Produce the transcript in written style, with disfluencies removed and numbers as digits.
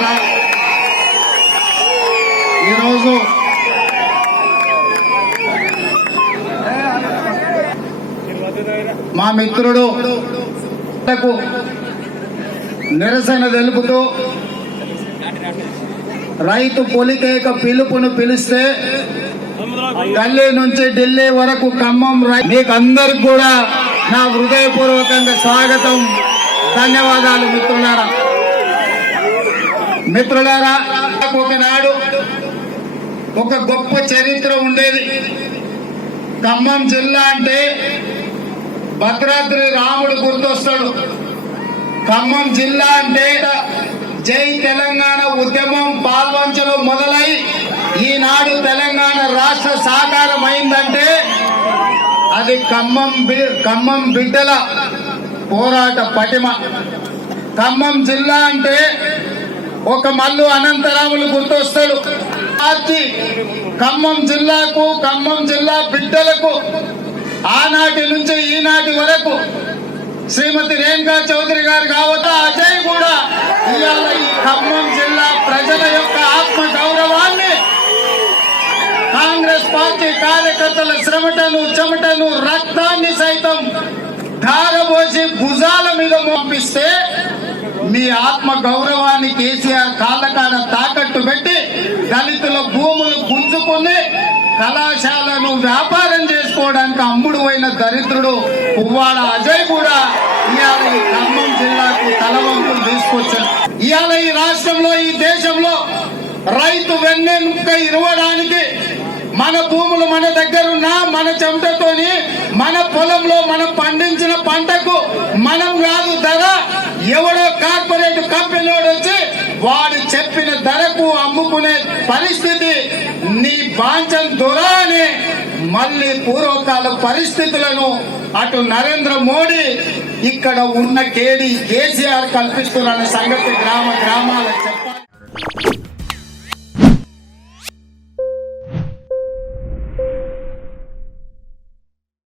మిత్రులారా, ఈరోజు మా మిత్రుడు నిరసన తెలుపుతూ రైతు పొలికేక పిలుపును పిలిస్తే గల్లీ నుంచి ఢిల్లీ వరకు ఖమ్మం మీకు అందరికి కూడా నా హృదయపూర్వకంగా స్వాగతం, ధన్యవాదాలు. మిత్రులారా, ఒకనాడు ఒక గొప్ప చరిత్ర ఉండేది. ఖమ్మం జిల్లా అంటే భద్రాద్రి రాముడు గుర్తొస్తాడు. ఖమ్మం జిల్లా అంటే జై తెలంగాణ ఉద్యమం పాల్వంచలో మొదలై ఈనాడు తెలంగాణ రాష్ట్ర సాకారం అయిందంటే అది ఖమ్మం బిడ్డల పోరాట పటిమ. ఖమ్మం జిల్లా అంటే ఒక మల్లు అనంతరాములు గుర్తొస్తాడు. ఖమ్మం జిల్లాకు, ఖమ్మం జిల్లా బిడ్డలకు ఆనాటి నుంచి ఈనాటి వరకు శ్రీమతి రేణుకా చౌదరి గారు కావతా అజయ్ కూడా ఇవాళ ఈ ఖమ్మం జిల్లా ప్రజల యొక్క ఆత్మ గౌరవాన్ని కాంగ్రెస్ పార్టీ కార్యకర్తల శ్రమటను చెమటను రక్తాన్ని సైతం ధారపోసి భుజాల మీద పంపిస్తే మీ ఆత్మ గౌరవాన్ని కేసీఆర్ కాళ్ళకాడ తాకట్టు పెట్టి దళితుల భూములు గుంజుకుని కళాశాలను వ్యాపారం చేసుకోవడానికి అమ్ముడు అయిన దరిద్రుడు పువ్వాడ అజయ్ కూడా ఇవాళ ఈ ఖమ్మం జిల్లాకు తలవంపులు తీసుకొచ్చారు. ఇవాళ ఈ రాష్ట్రంలో, ఈ దేశంలో రైతు వెన్నెముక ఇరవడానికి మన భూములు మన దగ్గరున్నా మన చెమటతోని మన పొలంలో మనం పండించిన పంటకు మనం కాదు ధర, ఎవడో కార్పొరేట్ కంపెనీ వచ్చి వాడు చెప్పిన ధరకు అమ్ముకునే పరిస్థితి నీ బాంచన్ దొర అని మళ్ళీ పూర్వకాల పరిస్థితులను అటు నరేంద్ర మోడీ ఇక్కడ ఉన్న కేసీఆర్ కల్పిస్తున్న సంగతి గ్రామాల